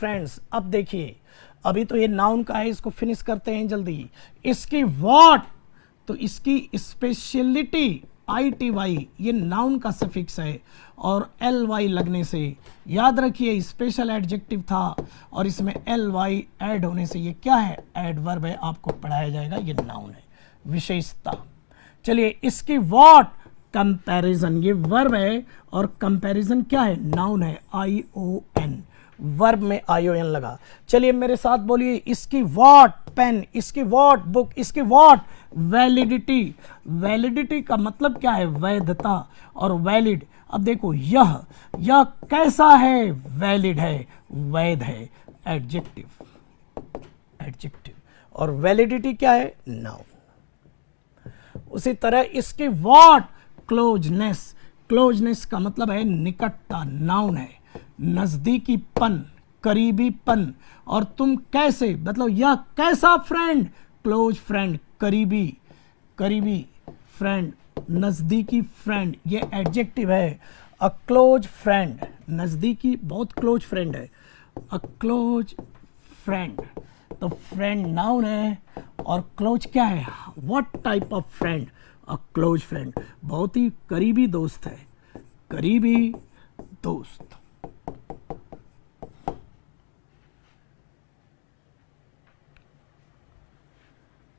Friends अब देखिए, अभी तो ये नाउन का है, इसको फिनिश करते हैं जल्दी। इसकी व्हाट, तो इसकी स्पेशलिटी ITY ये नाउन का सफिक्स है और LY लगने से याद रखिए स्पेशल एडजेक्टिव था और इसमें LY ऐड होने से ये क्या है, एडवर्ब है, आपको पढ़ाया जाएगा, ये नाउन है, विशेषता। चलिए इसकी व्हाट, कंपैरिजन, ये वर्ब है और कंपैरिजन क्या है, नाउन है, ION, वर्ब में ION लगा। चलिए मेरे साथ बोलिए, इसकी व्हाट पेन, इसकी व्हाट बुक, इसकी व्हाट वैलिडिटी। वैलिडिटी का मतलब क्या है, वैधता और वैलिड। अब देखो यह कैसा है, वैलिड है, वैध है, एडजेक्टिव, एडजेक्टिव। और वैलिडिटी क्या है, नाउन। उसी तरह इसकी व्हाट क्लोजनेस, क्लोजनेस का मतलब है निकटता, नाउन है, नजदीकीपन, करीबीपन। और तुम कैसे, मतलब यह कैसा फ्रेंड, क्लोज फ्रेंड, करीबी, करीबी फ्रेंड, नजदीकी फ्रेंड, ये एडजेक्टिव है। अ क्लोज फ्रेंड, नजदीकी, बहुत क्लोज फ्रेंड है, अ क्लोज फ्रेंड। तो फ्रेंड नाउन है और क्लोज क्या है, what type of friend, a close friend, बहुत ही करीबी दोस्त है, करीबी दोस्त।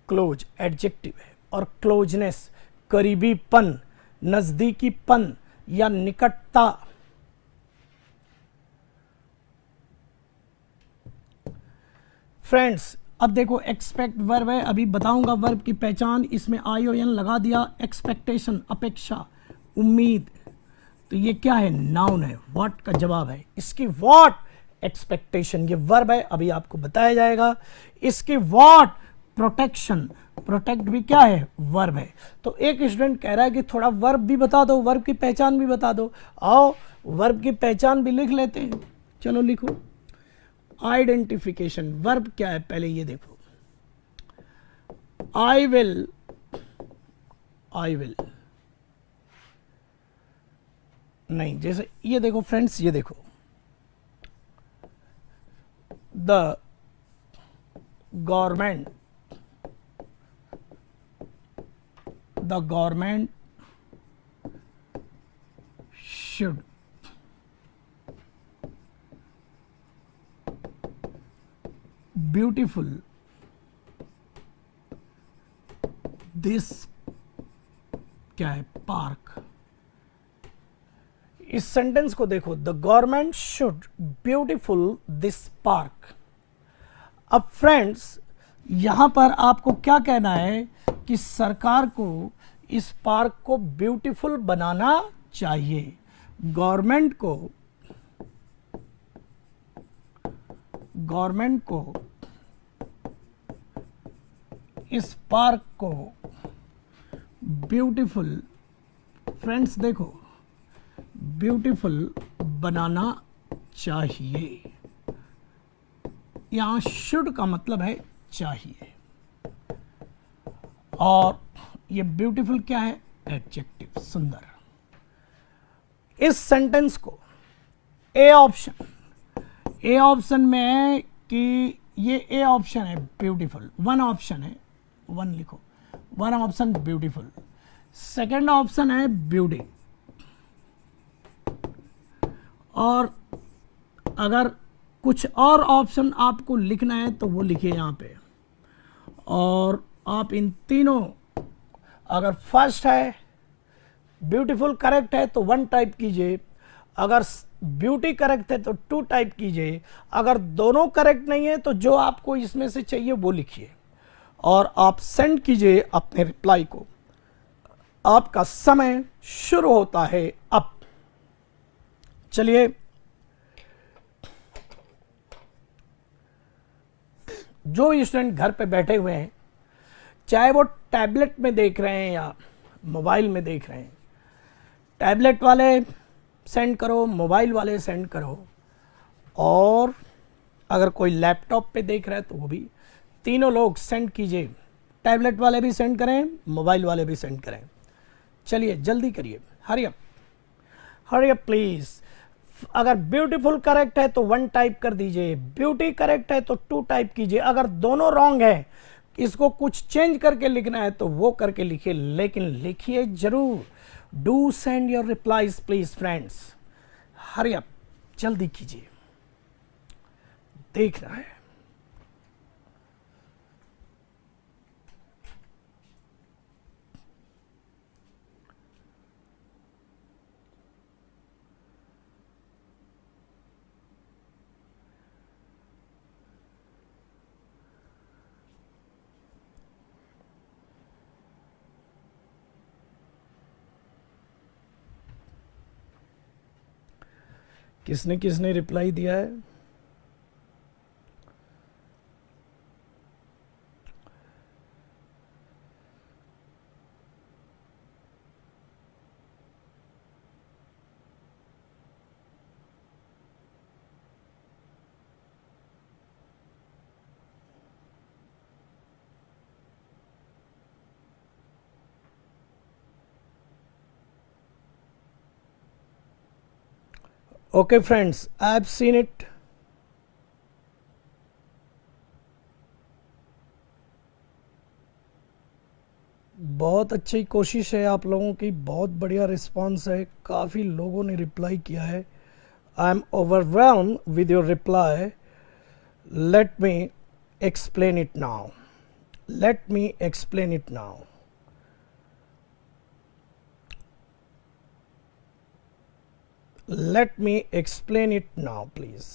क्लोज एडजेक्टिव है और क्लोजनेस करीबीपन, नजदीकीपन या निकटता। फ्रेंड्स अब देखो एक्सपेक्ट वर्ब है, अभी बताऊंगा वर्ब की पहचान, इसमें ION लगा दिया, एक्सपेक्टेशन अपेक्षा, उम्मीद, तो ये क्या है, नाउन है, व्हाट का जवाब है। इसकी व्हाट एक्सपेक्टेशन, ये वर्ब है, अभी आपको बताया जाएगा। इसकी व्हाट प्रोटेक्शन, प्रोटेक्ट भी क्या है, वर्ब है। तो एक स्टूडेंट कह रहा है कि थोड़ा वर्ब भी बता दो, वर्ब की पहचान भी बता दो। आओ वर्ब की पहचान भी लिख लेते हैं, चलो लिखो। आइडेंटिफिकेशन, वर्ब क्या है पहले ये देखो, आई विल, आई विल नहीं, जैसे ये देखो फ्रेंड्स, ये देखो, the government, the government should beautiful this क्या है, पार्क। इस सेंटेंस को देखो, the government should beautiful this park. अब फ्रेंड्स यहां पर आपको क्या कहना है कि सरकार को इस पार्क को ब्यूटीफुल बनाना चाहिए, गवर्नमेंट को इस पार्क को ब्यूटीफुल, फ्रेंड्स देखो, ब्यूटीफुल बनाना चाहिए। यहां शुड का मतलब है चाहिए और ये ब्यूटीफुल क्या है, एडजेक्टिव, सुंदर। इस सेंटेंस को ए ऑप्शन में है कि ये ए ऑप्शन है ब्यूटीफुल, वन ऑप्शन है, वन लिखो, one option beautiful, second option है ब्यूटी। और अगर कुछ और ऑप्शन आपको लिखना है तो वो लिखिए यहाँ पे। और आप इन तीनों, अगर फर्स्ट है ब्यूटीफुल करेक्ट है तो 1 टाइप कीजिए, अगर ब्यूटी करेक्ट है तो 2 टाइप कीजिए, अगर दोनों करेक्ट नहीं है तो जो आपको इसमें से चाहिए वो लिखिए और आप सेंड कीजिए अपने रिप्लाई को। आपका समय शुरू होता है अब। चलिए जो स्टूडेंट घर पे बैठे हुए हैं, चाहे वो टैबलेट में देख रहे हैं या मोबाइल में देख रहे हैं, टैबलेट वाले सेंड करो, मोबाइल वाले सेंड करो, और अगर कोई लैपटॉप पे देख रहा है तो वो भी, तीनों लोग सेंड कीजिए, टैबलेट वाले भी सेंड करें, मोबाइल वाले भी सेंड करें। चलिए जल्दी करिए, हरी अप प्लीज। अगर ब्यूटीफुल करेक्ट है तो 1 टाइप कर दीजिए, ब्यूटी करेक्ट है तो 2 टाइप कीजिए, अगर दोनों रॉन्ग है इसको कुछ चेंज करके लिखना है तो वो करके लिखिए, लेकिन लिखिए जरूर। Do send your replies please friends, hurry up, जल्दी कीजिए, देखना है। किसने किसने रिप्लाई दिया है? Okay friends, I have seen it. बहुत अच्छी कोशिश है आप लोगों की, बहुत बढ़िया रिस्पांस है, काफ़ी लोगों ने रिप्लाई किया है। I am overwhelm with your reply. Let me explain it now, let me explain it now. Let me explain it now, please.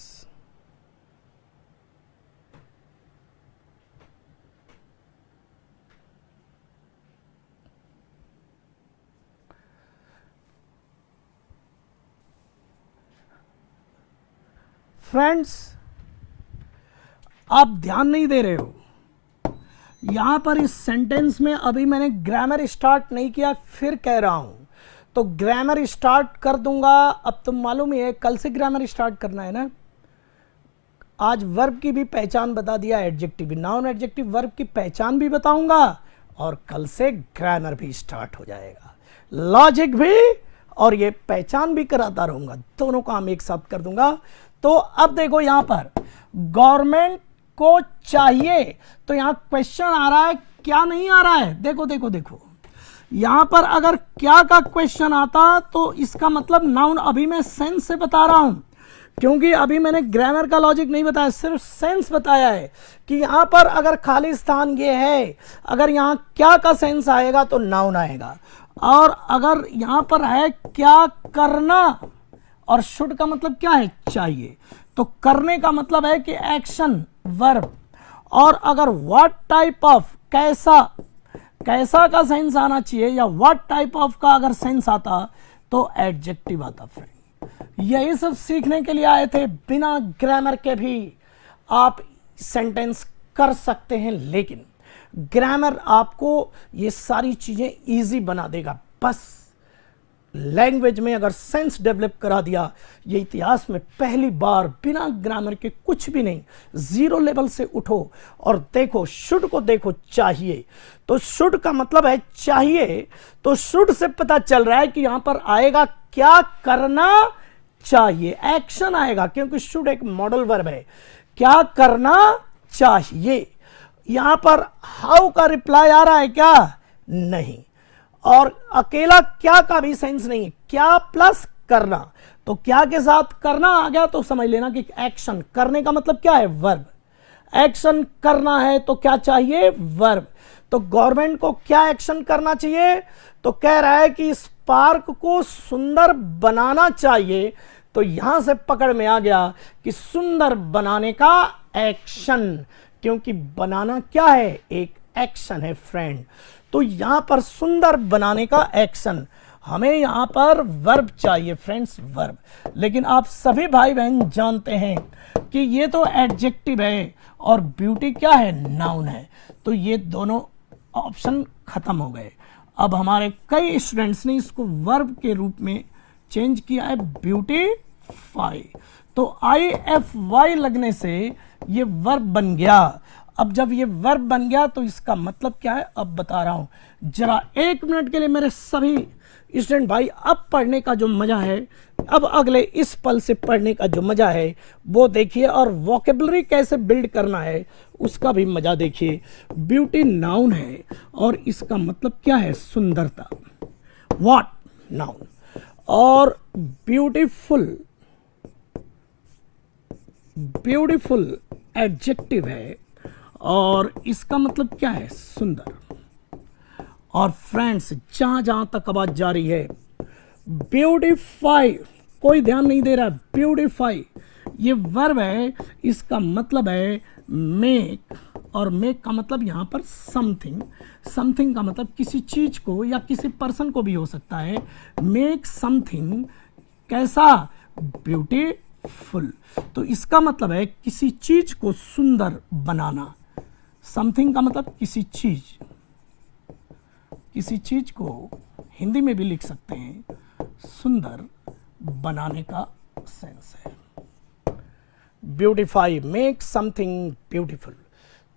Friends, आप ध्यान नहीं दे रहे हो, यहां पर इस सेंटेंस में अभी मैंने ग्रामर स्टार्ट नहीं किया, फिर कह रहा हूं तो ग्रामर स्टार्ट कर दूंगा। अब तुम मालूम ही है, कल से ग्रामर स्टार्ट करना है ना। आज वर्ब की भी पहचान बता दिया, एडजेक्टिव भी, नाउन एडजेक्टिव वर्ब की पहचान भी बताऊंगा, और कल से ग्रामर भी स्टार्ट हो जाएगा, लॉजिक भी, और ये पहचान भी कराता रहूंगा, दोनों काम एक साथ कर दूंगा। तो अब देखो यहां पर गवर्नमेंट को चाहिए, तो यहां क्वेश्चन आ रहा है, क्या नहीं आ रहा है, देखो देखो देखो, यहां पर अगर क्या का क्वेश्चन आता तो इसका मतलब नाउन, अभी मैं सेंस से बता रहा हूं, क्योंकि अभी मैंने ग्रामर का लॉजिक नहीं बताया, सिर्फ सेंस बताया है कि यहां पर अगर खाली स्थान ये है, अगर यहां क्या का सेंस आएगा तो नाउन आएगा, और अगर यहां पर है क्या करना, और शुड का मतलब क्या है, चाहिए, तो करने का मतलब है कि एक्शन, वर्ब, और अगर व्हाट टाइप ऑफ, कैसा, कैसा का सेंस आना चाहिए, या व्हाट टाइप ऑफ का अगर सेंस आता तो एडजेक्टिव आता। फ्रेंड, यही सब सीखने के लिए आए थे, बिना ग्रामर के भी आप सेंटेंस कर सकते हैं, लेकिन ग्रामर आपको ये सारी चीजें इजी बना देगा। बस लैंग्वेज में अगर सेंस डेवलप करा दिया, ये इतिहास में पहली बार बिना ग्रामर के, कुछ भी नहीं, जीरो लेवल से उठो और देखो, शुड को देखो, चाहिए, तो शुड का मतलब है चाहिए, तो शुड से पता चल रहा है कि यहां पर आएगा क्या करना चाहिए, एक्शन आएगा, क्योंकि शुड एक मॉडल वर्ब है, क्या करना चाहिए। यहां पर हाउ का रिप्लाई आ रहा है क्या, नहीं, और अकेला क्या का भी सेंस नहीं है, क्या प्लस करना, तो क्या के साथ करना आ गया तो समझ लेना कि एक्शन, करने का मतलब क्या है, वर्ब, एक्शन करना है तो क्या चाहिए, वर्ब। तो गवर्नमेंट को क्या एक्शन करना चाहिए, तो कह रहा है कि इस पार्क को सुंदर बनाना चाहिए, तो यहां से पकड़ में आ गया कि सुंदर बनाने का एक्शन, क्योंकि बनाना क्या है, एक एक्शन है फ्रेंड। तो यहां पर सुंदर बनाने का एक्शन, हमें यहां पर वर्ब चाहिए फ्रेंड्स, वर्ब। लेकिन आप सभी भाई बहन जानते हैं कि ये तो एडजेक्टिव है और ब्यूटी क्या है, नाउन है, तो ये दोनों ऑप्शन खत्म हो गए। अब हमारे कई स्टूडेंट्स ने इसको वर्ब के रूप में चेंज किया है, ब्यूटीफाई, तो IFY लगने से ये वर्ब बन गया। अब जब ये वर्ब बन गया तो इसका मतलब क्या है, अब बता रहा हूं, जरा 1 मिनट के लिए मेरे सभी स्टूडेंट भाई अब पढ़ने का जो मजा है, अब अगले इस पल से पढ़ने का जो मजा है वो देखिए, और वोकेबलरी कैसे बिल्ड करना है उसका भी मजा देखिए। ब्यूटी नाउन है और इसका मतलब क्या है, सुंदरता, व्हाट नाउन, और ब्यूटीफुल, ब्यूटीफुल एडजेक्टिव है और इसका मतलब क्या है, सुंदर। और फ्रेंड्स जहां जहां तक आवाज जा रही है, ब्यूटीफाई, कोई ध्यान नहीं दे रहा, ब्यूटीफाई ये वर्ब है, इसका मतलब है मेक, और मेक का मतलब यहां पर समथिंग, समथिंग का मतलब किसी चीज को या किसी पर्सन को भी हो सकता है। मेक समथिंग कैसा, ब्यूटीफुल, तो इसका मतलब है किसी चीज को सुंदर बनाना। समथिंग का मतलब किसी चीज, किसी चीज को हिंदी में भी लिख सकते हैं, सुंदर बनाने का सेंस है। ब्यूटीफाई, मेक समथिंग ब्यूटीफुल,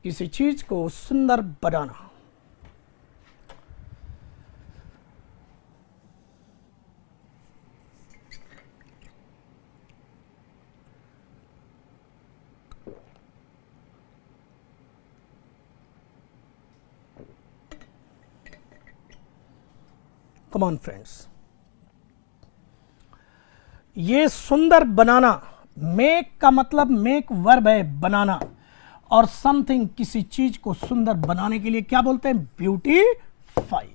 किसी चीज को सुंदर बनाना। कम ऑन फ्रेंड्स, ये सुंदर बनाना, मेक का मतलब मेक वर्ब है बनाना, और समथिंग किसी चीज को सुंदर बनाने के लिए क्या बोलते हैं, ब्यूटीफाई।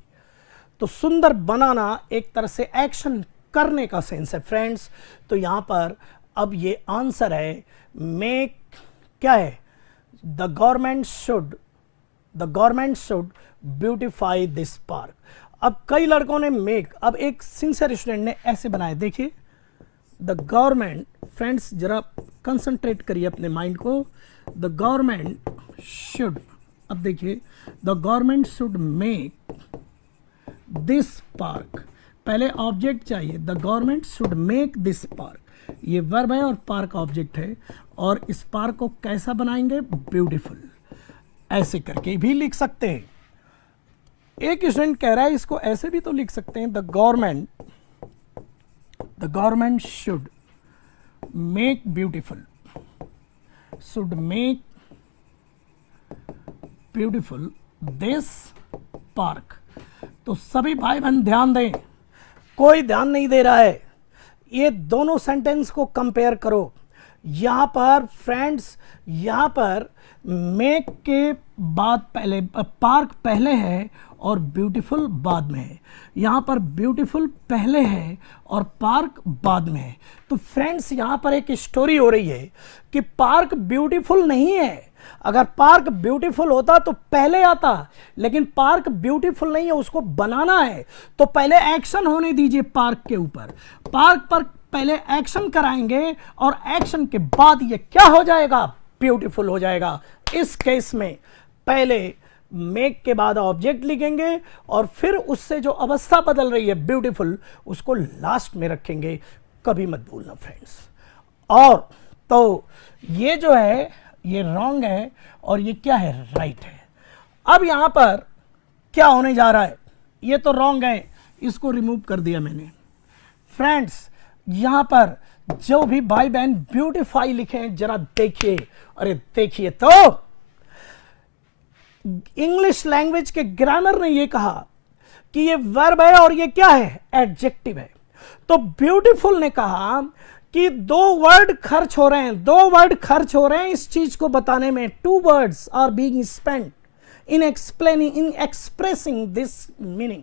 तो सुंदर बनाना एक तरह से एक्शन करने का सेंस है फ्रेंड्स। तो यहां पर अब ये आंसर है, मेक क्या है, the government should beautify this park. अब कई लड़कों ने मेक, अब एक सिंसियर स्टूडेंट ने ऐसे बनाया, देखिए द गवर्नमेंट, फ्रेंड्स जरा कंसंट्रेट करिए अपने माइंड को, द गवर्नमेंट शुड, अब देखिए the government should make this park, पहले ऑब्जेक्ट चाहिए, the government should make this park, ये वर्ब है और पार्क ऑब्जेक्ट है, और इस पार्क को कैसा बनाएंगे, ब्यूटीफुल। ऐसे करके भी लिख सकते हैं। एक स्टूडेंट कह रहा है इसको ऐसे भी तो लिख सकते हैं, the government should make beautiful, should make beautiful this park. तो सभी भाई बहन ध्यान दें, कोई ध्यान नहीं दे रहा है, ये दोनों सेंटेंस को कंपेयर करो। यहां पर फ्रेंड्स, यहां पर मेक के बाद पहले पार्क पहले है और ब्यूटीफुल बाद में है, यहां पर ब्यूटीफुल पहले है और पार्क बाद में है। तो फ्रेंड्स यहां पर एक स्टोरी हो रही है कि पार्क ब्यूटीफुल नहीं है। अगर पार्क ब्यूटीफुल होता तो पहले आता, लेकिन पार्क ब्यूटीफुल नहीं है, उसको बनाना है। तो पहले एक्शन होने दीजिए पार्क के ऊपर, पार्क पर पहले एक्शन कराएंगे और एक्शन के बाद ये क्या हो जाएगा, ब्यूटीफुल हो जाएगा। इस केस में पहले मेक के बाद ऑब्जेक्ट लिखेंगे और फिर उससे जो अवस्था बदल रही है ब्यूटीफुल, उसको लास्ट में रखेंगे, कभी मत भूलना फ्रेंड्स। और तो ये जो है ये रॉन्ग है और ये क्या है, राइट है। अब यहां पर क्या होने जा रहा है, ये तो रॉन्ग है, इसको रिमूव कर दिया मैंने। फ्रेंड्स यहां पर जो भी भाई बहन ब्यूटीफाई लिखे हैं जरा देखिए, अरे देखिए, तो इंग्लिश लैंग्वेज के ग्रामर ने ये कहा कि ये वर्ब है और ये क्या है, एडजेक्टिव है। तो ब्यूटीफुल ने कहा कि दो वर्ड खर्च हो रहे हैं, इस चीज को बताने में। 2 words are being spent in expressing this मीनिंग।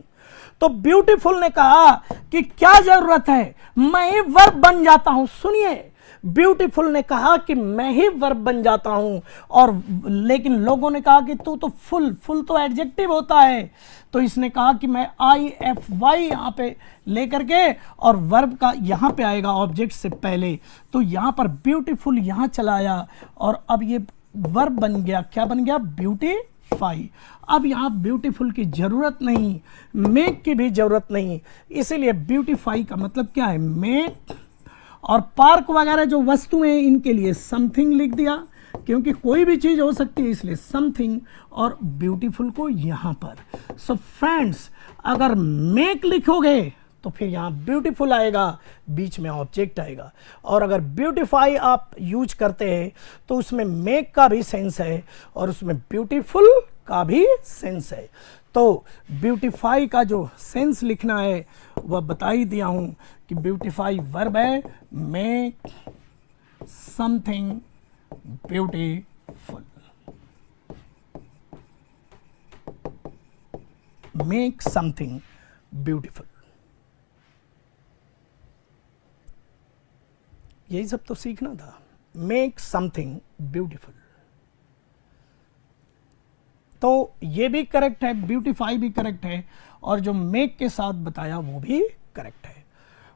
तो ब्यूटीफुल ने कहा कि क्या जरूरत है, मैं ही वर्ब बन जाता हूं। सुनिए, ब्यूटीफुल ने कहा कि मैं ही वर्ब बन जाता हूं, और लेकिन लोगों ने कहा कि तू तो फुल तो एडजेक्टिव होता है। तो इसने कहा कि मैं IFY यहां पे लेकर के, और वर्ब का यहां पे आएगा ऑब्जेक्ट से पहले। तो यहां पर ब्यूटीफुल यहां चला आया और अब ये वर्ब बन गया, क्या बन गया, ब्यूटीफाई। अब यहां ब्यूटीफुल की जरूरत नहीं, मेक की भी जरूरत नहीं, इसीलिए ब्यूटीफाई का मतलब क्या है, मेक। और पार्क वगैरह जो वस्तुएं इनके लिए समथिंग लिख दिया, क्योंकि कोई भी चीज हो सकती है इसलिए समथिंग, और ब्यूटीफुल को यहां पर। सो फ्रेंड्स अगर मेक लिखोगे तो फिर यहाँ ब्यूटीफुल आएगा, बीच में ऑब्जेक्ट आएगा। और अगर ब्यूटीफाई आप यूज करते हैं तो उसमें मेक का भी सेंस है और उसमें ब्यूटीफुल का भी सेंस है। तो ब्यूटीफाई का जो सेंस लिखना है वह बता ही दिया हूं कि ब्यूटीफाई वर्ब है make something beautiful, make something beautiful. यही सब तो सीखना था, मेक समथिंग ब्यूटीफुल। तो ये भी करेक्ट है, ब्यूटीफाई भी करेक्ट है, और जो मेक के साथ बताया वो भी करेक्ट है।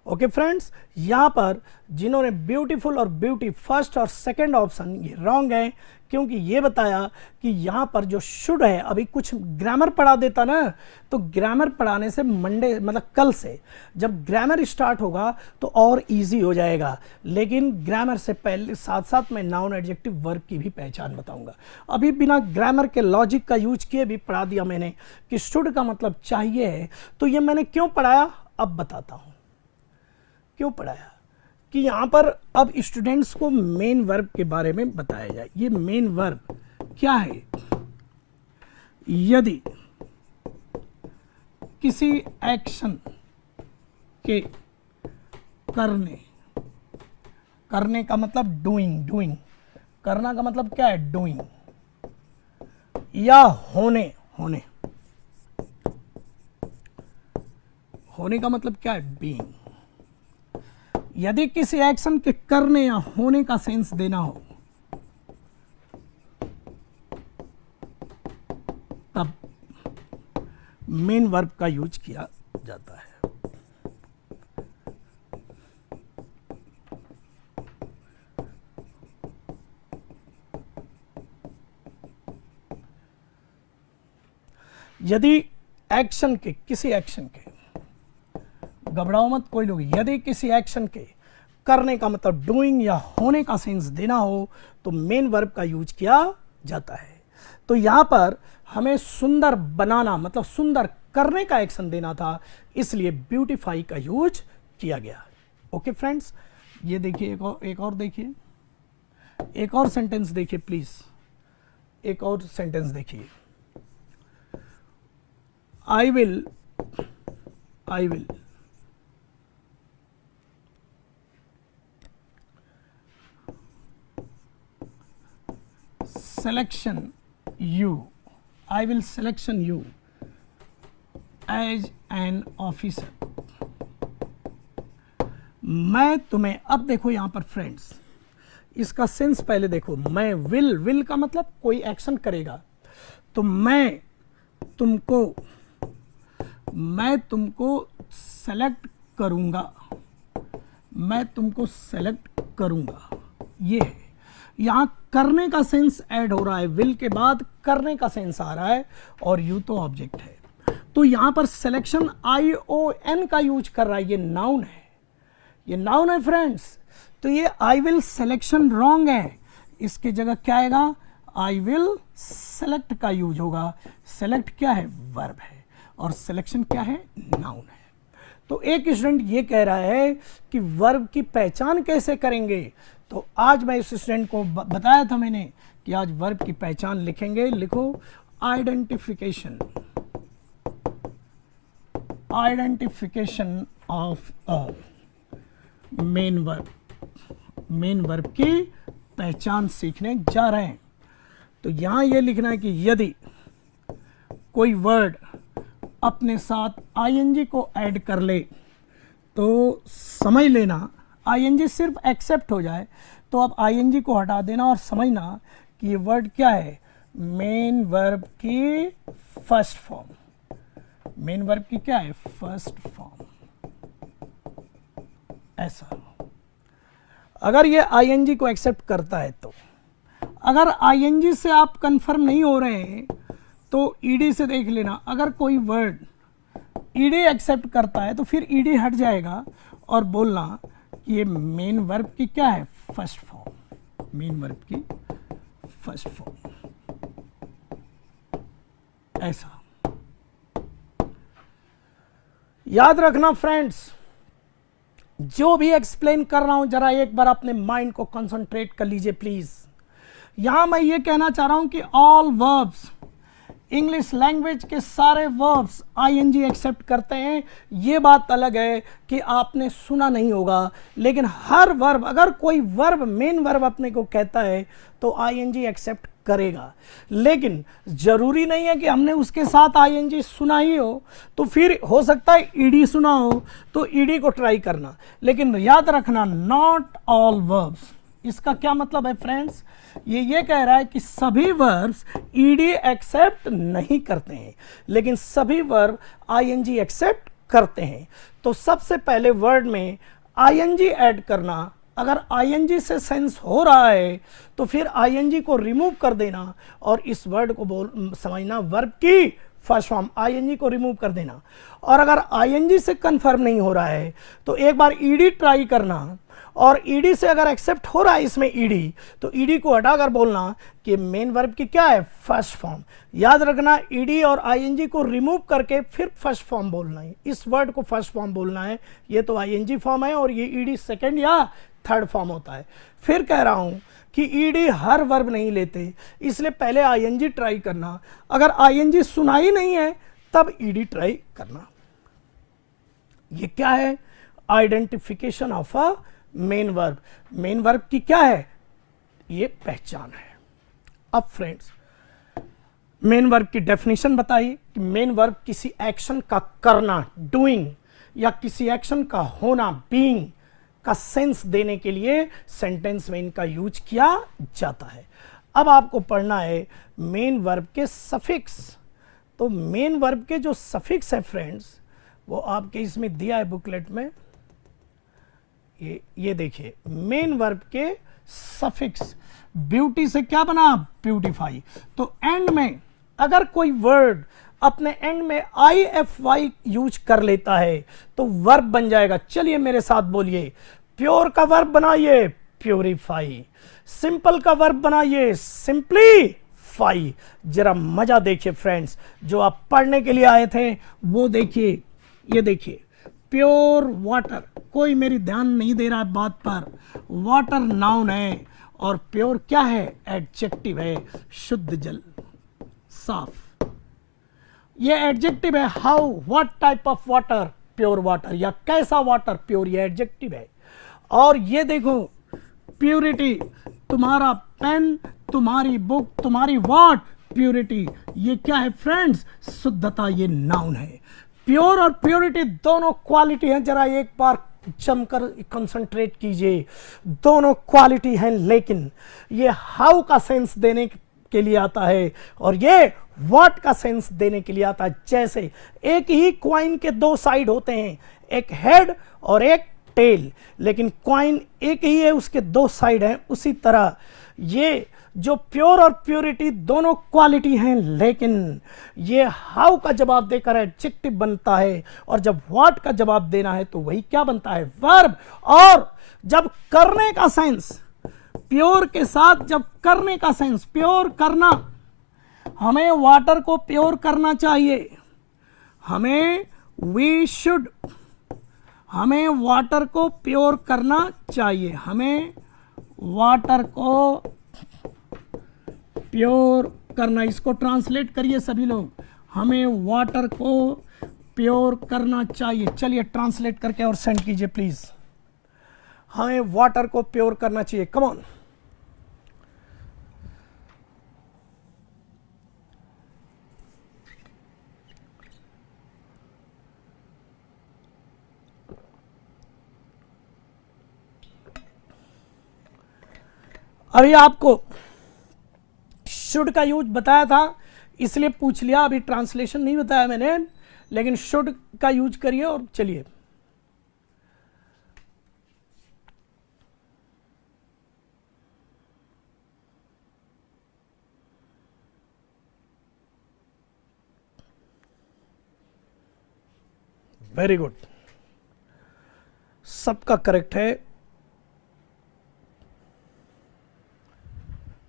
ओके फ्रेंड्स, यहां पर जिन्होंने ब्यूटीफुल और ब्यूटी फर्स्ट और सेकंड ऑप्शन ये रॉन्ग है, क्योंकि ये बताया कि यहां पर जो शुड है, अभी कुछ ग्रामर पढ़ा देता ना, तो ग्रामर पढ़ाने से मंडे मतलब कल से जब ग्रामर स्टार्ट होगा तो और इजी हो जाएगा। लेकिन ग्रामर से पहले साथ साथ मैं नाउन एडजेक्टिव वर्ब की भी पहचान बताऊंगा। अभी बिना ग्रामर के लॉजिक का यूज किए भी पढ़ा दिया मैंने कि शुड का मतलब चाहिए है। तो ये मैंने क्यों पढ़ाया अब बताता हूं, क्यों पढ़ाया कि यहां पर अब स्टूडेंट्स को मेन वर्ब के बारे में बताया जाए। ये मेन वर्ब क्या है? यदि किसी एक्शन के करने का मतलब डूइंग, करना का मतलब क्या है? डूइंग, या होने का मतलब क्या है? बीइंग। यदि किसी एक्शन के करने या होने का सेंस देना हो तब मेन वर्ब का यूज किया जाता है। यदि एक्शन के, किसी एक्शन के, घबराओ मत कोई लोग, यदि किसी एक्शन के करने का मतलब डूइंग या होने का सेंस देना हो तो मेन वर्ब का यूज किया जाता है। तो यहां पर हमें सुंदर बनाना मतलब सुंदर करने का एक्शन देना था, इसलिए ब्यूटीफाई का यूज किया गया। ओके फ्रेंड्स, ये देखिए एक और देखिए, एक और सेंटेंस देखिए प्लीज, एक और सेंटेंस देखिए। I will selection you, I will selection you as an officer। मैं तुम्हें, अब देखो यहां पर फ्रेंड्स इसका सेंस पहले देखो। मैं विल का मतलब कोई एक्शन करेगा, तो मैं तुमको सेलेक्ट करूंगा, ये है। यहां करने का सेंस ऐड हो रहा है, विल के बाद करने का सेंस आ रहा है, और यू तो ऑब्जेक्ट है। तो यहां पर सिलेक्शन ION का यूज कर रहा है, ये नाउन है, ये नाउन है फ्रेंड्स। तो ये आई विल सिलेक्शन रॉन्ग है, इसकी जगह क्या आएगा? आई विल सेलेक्ट का यूज होगा। सेलेक्ट क्या है? वर्ब है, और सिलेक्शन क्या है? नाउन है। तो एक स्टूडेंट ये कह रहा है कि वर्ब की पहचान कैसे करेंगे, तो आज मैं इस स्टूडेंट को बताया था मैंने कि आज वर्ब की पहचान लिखेंगे। लिखो identification of a main verb की पहचान सीखने जा रहे हैं। तो यहां यह लिखना है कि यदि कोई वर्ड अपने साथ ING को ऐड कर ले तो समझ लेना, ING सिर्फ एक्सेप्ट हो जाए तो आप ING को हटा देना और समझना कि ये वर्ड क्या है? मेन वर्ब की फर्स्ट फॉर्म। मेन वर्ब की क्या है? First form. ऐसा अगर ये ING को एक्सेप्ट करता है तो, अगर ING से आप कंफर्म नहीं हो रहे हैं तो ED से देख लेना। अगर कोई वर्ड ED एक्सेप्ट करता है तो फिर ED हट जाएगा और बोलना कि ये मेन वर्ब की क्या है? First form. मेन वर्ब की फर्स्ट फॉर्म। ऐसा याद रखना फ्रेंड्स, जो भी एक्सप्लेन कर रहा हूं जरा एक बार अपने माइंड को कंसंट्रेट कर लीजिए प्लीज। यहां मैं ये कहना चाह रहा हूं कि ऑल वर्ब्स, इंग्लिश लैंग्वेज के सारे वर्ब्स आईएनजी एक्सेप्ट करते हैं। ये बात अलग है कि आपने सुना नहीं होगा, लेकिन हर वर्ब, अगर कोई वर्ब मेन वर्ब अपने को कहता है तो आईएनजी एक्सेप्ट करेगा। लेकिन जरूरी नहीं है कि हमने उसके साथ आईएनजी सुना ही हो, तो फिर हो सकता है ईडी सुना हो तो ईडी को ट्राई करना। लेकिन याद रखना, नॉट ऑल वर्ब्स, इसका क्या मतलब है फ्रेंड्स? ये कह रहा है कि सभी वर्ब्स ईडी एक्सेप्ट नहीं करते हैं, लेकिन सभी वर्ब आईएनजी एक्सेप्ट करते हैं। तो सबसे पहले वर्ड में आईएनजी ऐड करना, अगर आईएनजी से सेंस हो रहा है तो फिर आईएनजी को रिमूव कर देना और इस वर्ड को समझना वर्ब की फर्स्ट फॉर्म, आईएनजी को रिमूव कर देना। और अगर आईएनजी से कंफर्म नहीं हो रहा है तो एक बार ईडी ट्राई करना, और ईडी से अगर एक्सेप्ट हो रहा है इसमें ईडी, तो ईडी को हटाकर बोलना कि मेन वर्ब की क्या है, फर्स्ट फॉर्म। याद रखना, ईडी और आईएनजी को रिमूव करके फिर फर्स्ट फॉर्म बोलना है, इस वर्ड को फर्स्ट फॉर्म बोलना है। ये तो आईएनजी फॉर्म है और ये ईडी सेकंड या थर्ड फॉर्म होता है। फिर कह रहा हूं कि ईडी हर वर्ब नहीं लेते, इसलिए पहले आईएनजी ट्राई करना। अगर आईएनजी सुना ही नहीं है तब ईडी ट्राई करना। ये क्या है? Identification of a main verb. Main verb की क्या है? ये पहचान है। अब फ्रेंड्स, मेन वर्ब की डेफिनेशन बताइए कि मेन वर्ब किसी एक्शन का करना, डूइंग, या किसी एक्शन का होना, बीइंग का सेंस देने के लिए सेंटेंस में इनका यूज किया जाता है। अब आपको पढ़ना है मेन वर्ब के सफिक्स। तो मेन वर्ब के जो सफिक्स है फ्रेंड्स, वो आपके इसमें दिया है बुकलेट में। ये देखिए, मेन वर्ब के सफिक्स, ब्यूटी से क्या बना, ब्यूटीफाई। तो एंड में अगर कोई वर्ड अपने एंड में IFY यूज कर लेता है तो वर्ब बन जाएगा। चलिए मेरे साथ बोलिए, प्योर का वर्ब बनाइए, प्योरीफाई। सिंपल का वर्ब बनाइए, सिंपलीफाई। जरा मजा देखिए फ्रेंड्स, जो आप पढ़ने के लिए आए थे वो देखिए। ये देखिए, प्योर वाटर, कोई मेरी ध्यान नहीं दे रहा है बात पर। वाटर नाउन है और प्योर क्या है, एडजेक्टिव है, शुद्ध जल, साफ। ये एडजेक्टिव है। How, what type of water, pure water, या कैसा वाटर, प्योर, ये एडजेक्टिव है। और ये देखो, प्यूरिटी, तुम्हारा पेन, तुम्हारी बुक, तुम्हारी व्हाट, प्यूरिटी, ये क्या है फ्रेंड्स, शुद्धता, ये नाउन है। प्योर और प्योरिटी दोनों क्वालिटी हैं, जरा एक बार जमकर कंसंट्रेट कीजिए, दोनों क्वालिटी हैं, लेकिन ये हाउ का सेंस देने के लिए आता है और ये व्हाट का सेंस देने के लिए आता है। जैसे एक ही क्वाइन के दो साइड होते हैं, एक हेड और एक टेल, लेकिन क्वाइन एक ही है, उसके दो साइड हैं। उसी तरह ये जो प्योर और प्योरिटी दोनों क्वालिटी हैं, लेकिन ये हाउ का जवाब देकर एडजेक्टिव बनता है, और जब व्हाट का जवाब देना है तो वही क्या बनता है, वर्ब। और जब करने का सेंस, प्योर के साथ जब करने का सेंस, प्योर करना, हमें वाटर को प्योर करना चाहिए, हमें हमें वाटर को प्योर करना चाहिए, हमें वाटर को प्योर करना। इसको ट्रांसलेट करिए सभी लोग, हमें वाटर को प्योर करना चाहिए। चलिए ट्रांसलेट करके और सेंड कीजिए प्लीज। हमें वाटर को प्योर करना चाहिए, कम ऑन। अभी आपको शुड का यूज बताया था, इसलिए पूछ लिया। अभी ट्रांसलेशन नहीं बताया मैंने, लेकिन शुड का यूज करिए। और चलिए, वेरी गुड, सबका करेक्ट है।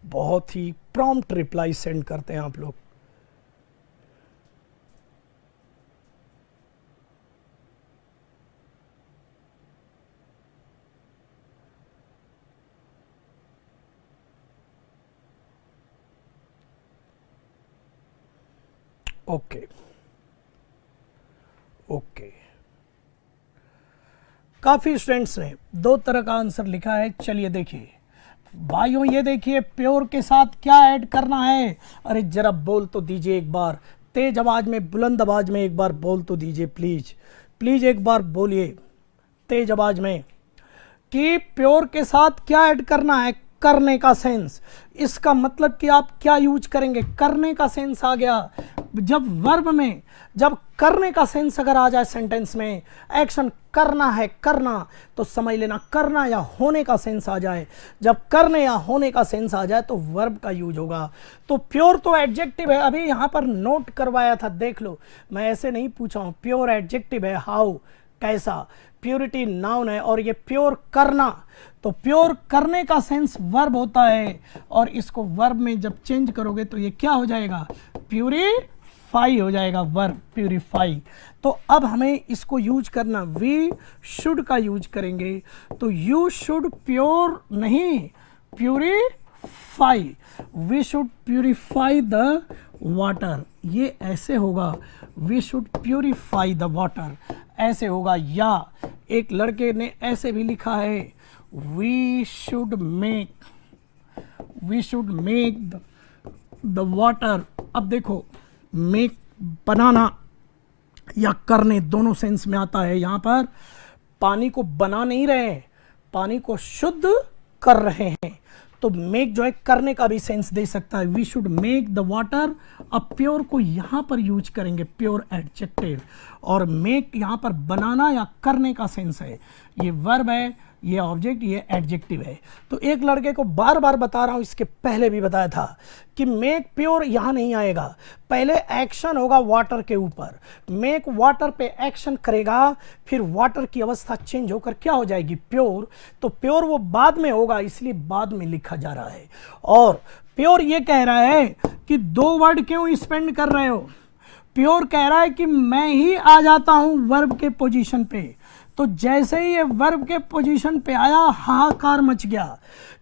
बहुत ही प्रॉम्प्ट रिप्लाई सेंड करते हैं आप लोग। ओके ओके, काफी स्टूडेंट्स ने दो तरह का आंसर लिखा है। चलिए देखिए भाइयों, ये देखिए प्योर के साथ क्या ऐड करना है। अरे जरा बोल तो दीजिए एक बार, तेज आवाज में, बुलंद आवाज में एक बार बोल तो दीजिए प्लीज, प्लीज एक बार बोलिए तेज आवाज में कि प्योर के साथ क्या ऐड करना है। करने का सेंस, इसका मतलब कि आप क्या यूज करेंगे, करने का सेंस आ गया। जब वर्ब में जब करने का सेंस अगर आ जाए सेंटेंस में, एक्शन करना है, करना, तो समझ लेना करना या होने का सेंस आ जाए। जब करने या होने का सेंस आ जाए तो वर्ब का यूज होगा। तो प्योर तो एडजेक्टिव है, अभी यहां पर नोट करवाया था, देख लो, मैं ऐसे नहीं पूछा हूं। प्योर एडजेक्टिव है, हाउ, कैसा। प्योरिटी नाउन है, और ये प्योर करना, तो प्योर करने का सेंस वर्ब होता है, और इसको वर्ब में जब चेंज करोगे तो ये क्या हो जाएगा, प्यूरीफाई हो जाएगा, वर्ब प्यूरीफाई। तो अब हमें इसको यूज करना, वी शुड का यूज करेंगे। तो यू शुड प्योर नहीं, purify, we should purify the water, ये ऐसे होगा, we should purify the water, ऐसे होगा। या एक लड़के ने ऐसे भी लिखा है, we should make the water. अब देखो, मेक बनाना या करने दोनों सेंस में आता है। यहां पर पानी को बना नहीं रहे हैं, पानी को शुद्ध कर रहे हैं। तो मेक जो है करने का भी सेंस दे सकता है। We should make the water. अब प्योर को यहां पर यूज करेंगे, प्योर एडजेक्टिव, और मेक यहां पर बनाना या करने का सेंस है। ये वर्ब है, ये ऑब्जेक्ट, ये एडजेक्टिव है। तो एक लड़के को बार बार बता रहा हूं, इसके पहले भी बताया था कि मेक प्योर यहां नहीं आएगा, पहले एक्शन होगा वाटर के ऊपर। मेक वाटर पे एक्शन करेगा, फिर वाटर की अवस्था चेंज होकर क्या हो जाएगी, प्योर। तो प्योर वो बाद में होगा, इसलिए बाद में लिखा जा रहा है। और प्योर ये कह रहा है कि दो वर्ड क्यों स्पेंड कर रहे हो। प्योर कह रहा है कि मैं ही आ जाता हूं वर्ब के पोजीशन पे। तो जैसे ही ये वर्ब के पोजीशन पे आया, हाहाकार मच गया,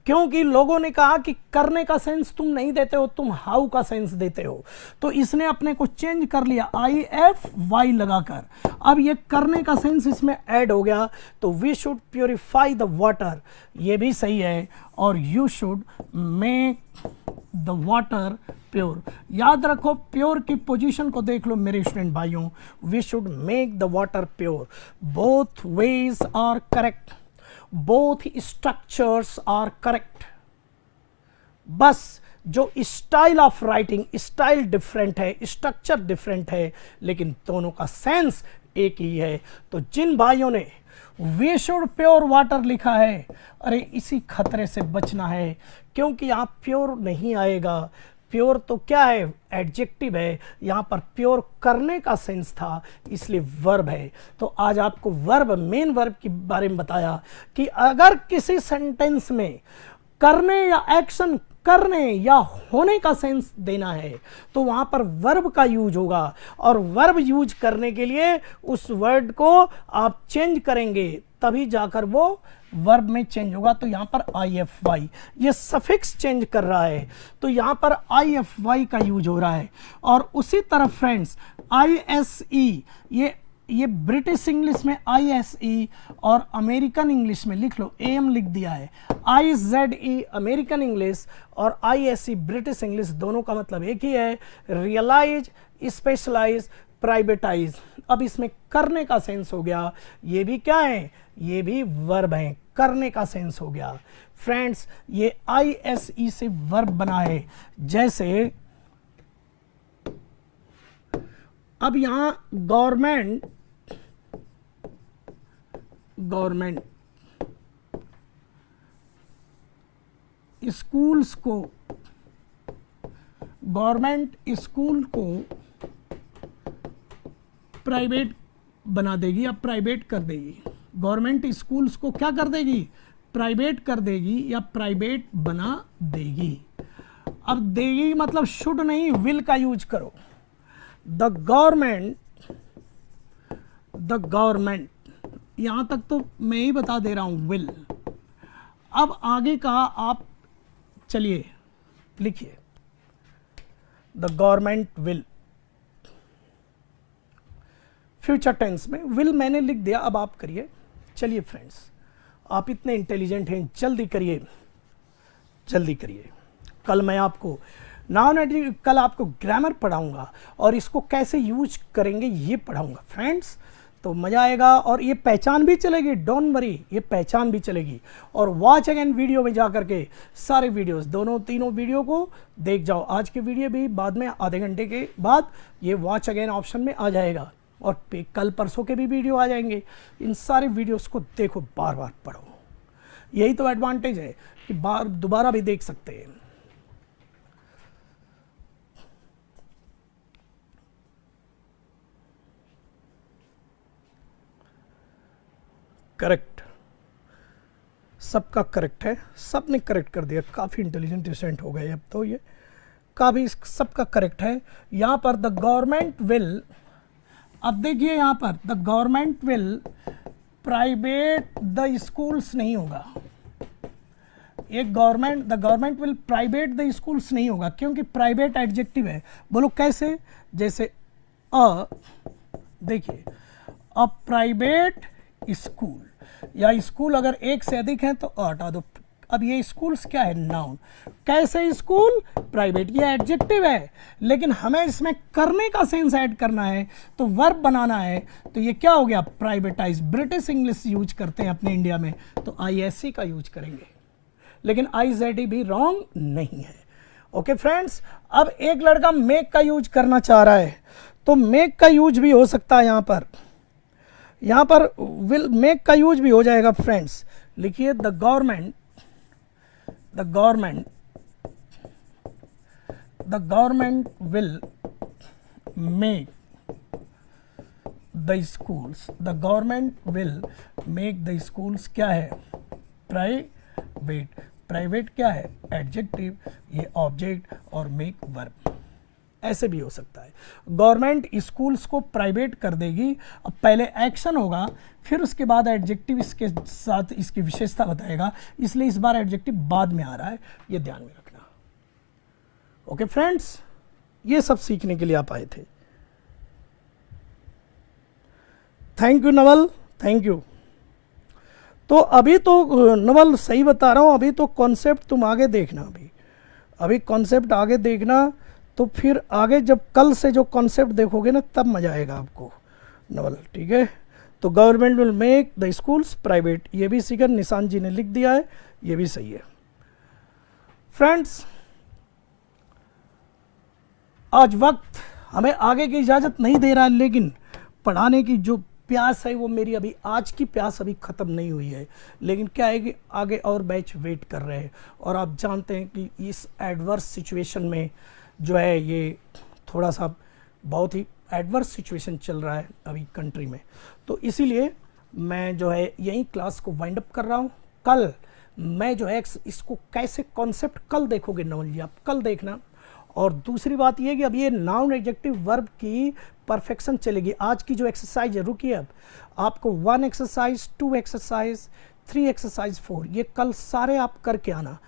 क्योंकि लोगों ने कहा कि करने का सेंस तुम नहीं देते हो, तुम हाउ का सेंस देते हो। तो इसने अपने को चेंज कर लिया, IFY लगाकर। अब ये करने का सेंस इसमें ऐड हो गया। तो we should purify the water, ये भी सही है। और you should make the water pure. याद रखो, प्योर की पोजीशन को देख लो मेरे स्टूडेंट भाइयों, we should make the water pure. Both ways are correct, both structures are correct. बस जो style of writing, style different है, स्ट्रक्चर डिफरेंट है, लेकिन दोनों का सेंस एक ही है। तो जिन भाइयों ने वी शुड प्योर वाटर लिखा है, अरे इसी खतरे से बचना है, क्योंकि यहां प्योर नहीं आएगा। प्योर तो क्या है, एडजेक्टिव है, यहां पर प्योर करने का सेंस था, इसलिए वर्ब है। तो आज आपको वर्ब, मेन वर्ब के बारे में बताया कि अगर किसी सेंटेंस में करने या एक्शन करने या होने का सेंस देना है तो वहां पर वर्ब का यूज होगा, और वर्ब यूज करने के लिए उस वर्ड को आप चेंज करेंगे, तभी जाकर वो वर्ब में चेंज होगा। तो यहां पर IFY, ये सफिक्स चेंज कर रहा है, तो यहां पर IFY का यूज हो रहा है। और उसी तरह फ्रेंड्स ISE, ये ब्रिटिश इंग्लिश में ISE, और अमेरिकन इंग्लिश में लिख लो, AM लिख दिया है, IZE अमेरिकन इंग्लिश और ISE ब्रिटिश इंग्लिश, दोनों का मतलब एक ही है, रियलाइज, स्पेशलाइज, प्राइवेटाइज। अब इसमें करने का सेंस हो गया, ये भी क्या है, ये भी वर्ब है, करने का सेंस हो गया। फ्रेंड्स ये ISE से वर्ब बना है। जैसे अब यहां गवर्नमेंट स्कूल्स को, गवर्नमेंट स्कूल को प्राइवेट बना देगी या प्राइवेट कर देगी। गवर्नमेंट स्कूल्स को क्या कर देगी, प्राइवेट कर देगी या प्राइवेट बना देगी। अब देगी मतलब शुड नहीं, विल का यूज करो। द गवर्नमेंट, यहां तक तो मैं ही बता दे रहा हूं, विल। अब आगे का आप चलिए लिखिए, the government will, future tense में विल मैंने लिख दिया, अब आप करिए। चलिए फ्रेंड्स, आप इतने इंटेलिजेंट हैं, जल्दी करिए, जल्दी करिए। कल मैं आपको कल आपको ग्रामर पढ़ाऊंगा और इसको कैसे यूज करेंगे ये पढ़ाऊंगा फ्रेंड्स, तो मज़ा आएगा। और ये पहचान भी चलेगी, डोंट वरी, ये पहचान भी चलेगी। और वॉच अगेन वीडियो में जा करके सारे वीडियोस, दोनों तीनों वीडियो को देख जाओ। आज के वीडियो भी बाद में आधे घंटे के बाद ये वॉच अगेन ऑप्शन में आ जाएगा, और कल परसों के भी वीडियो आ जाएंगे। इन सारे वीडियोस को देखो, बार बार पढ़ो, यही तो एडवांटेज है कि बार दोबारा भी देख सकते हैं। करेक्ट, सबका करेक्ट है, सब ने करेक्ट कर दिया, काफ़ी इंटेलिजेंट डिसेंट हो गए अब तो, ये काफ़ी सबका करेक्ट है। यहाँ पर द गवर्नमेंट विल, अब देखिए यहाँ पर the government will private the schools नहीं होगा, एक the government will private the schools नहीं होगा, क्योंकि प्राइवेट एडजेक्टिव है। बोलो कैसे, जैसे देखिए अ प्राइवेट स्कूल, या स्कूल अगर एक से अधिक है तो हटा दो। अब ये स्कूल्स क्या है, नाउन। कैसे स्कूल, प्राइवेट, ये एडजेक्टिव है, लेकिन हमें इसमें करने का सेंस ऐड करना है, तो वर्ब बनाना है, तो ये क्या हो गया, प्राइवेटाइज। ब्रिटिश इंग्लिश यूज करते हैं अपने इंडिया में, तो ISE का यूज करेंगे, लेकिन IZE भी रॉन्ग नहीं है। ओके फ्रेंड्स, अब एक लड़का मेक का यूज करना चाह रहा है, तो मेक का यूज भी हो सकता है। यहाँ पर विल मेक का यूज भी हो जाएगा फ्रेंड्स। लिखिए the government will make the schools, the government will make the schools क्या है, प्राइवेट। प्राइवेट क्या है, एडजेक्टिव, ये ऑब्जेक्ट, और मेक वर्ब। ऐसे भी हो सकता है, गवर्नमेंट स्कूल्स को प्राइवेट कर देगी। अब पहले एक्शन होगा, फिर उसके बाद एडजेक्टिव इसके साथ इसकी विशेषता बताएगा, इसलिए इस बार एडजेक्टिव बाद में आ रहा है, ये ध्यान में रखना। ओके फ्रेंड्स, ये सब सीखने के लिए आप आए थे। Thank you Naval, thank you. तो अभी तो नवल सही बता रहा हूँ, अभी तो कॉन्सेप्ट तुम आगे देखना, अभी कॉन्सेप्ट आगे देखना, तो फिर आगे जब कल से जो कॉन्सेप्ट देखोगे ना, तब मजा आएगा आपको नवल, ठीक है। तो government will make the schools private, ये भी सीखा, निशान जी ने लिख दिया है, ये भी सही है फ्रेंड्स। आज वक्त हमें आगे की इजाज़त नहीं दे रहा है, लेकिन पढ़ाने की जो प्यास है वो मेरी, अभी आज की प्यास अभी ख़त्म नहीं हुई है, लेकिन क्या है कि आगे और बैच वेट कर रहे हैं। और आप जानते हैं कि इस एडवर्स सिचुएशन में जो है, ये थोड़ा सा बहुत ही एडवर्स सिचुएशन चल रहा है अभी कंट्री में, तो इसीलिए मैं जो है यही क्लास को वाइंड अप कर रहा हूँ। कल मैं जो है इसको कैसे कॉन्सेप्ट कल देखोगे नवल जी, आप कल देखना। और दूसरी बात ये कि अब ये नाउन एडजेक्टिव वर्ब की परफेक्शन चलेगी। आज की जो एक्सरसाइज है, रुकिए, अब आपको 1 एक्सरसाइज, 2 एक्सरसाइज, 3 एक्सरसाइज, 4, ये कल सारे आप करके आना,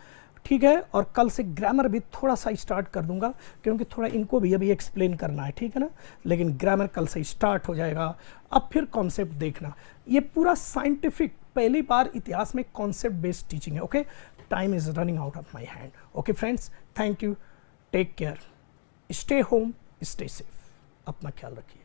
ठीक है। और कल से ग्रामर भी थोड़ा सा स्टार्ट कर दूंगा, क्योंकि थोड़ा इनको भी अभी एक्सप्लेन करना है, ठीक है ना। लेकिन ग्रामर कल से स्टार्ट हो जाएगा। अब फिर कॉन्सेप्ट देखना, ये पूरा साइंटिफिक, पहली बार इतिहास में कॉन्सेप्ट बेस्ड टीचिंग है। Okay, time is running out of my hand. Okay friends, thank you, take care, stay home, stay safe, अपना ख्याल रखिए।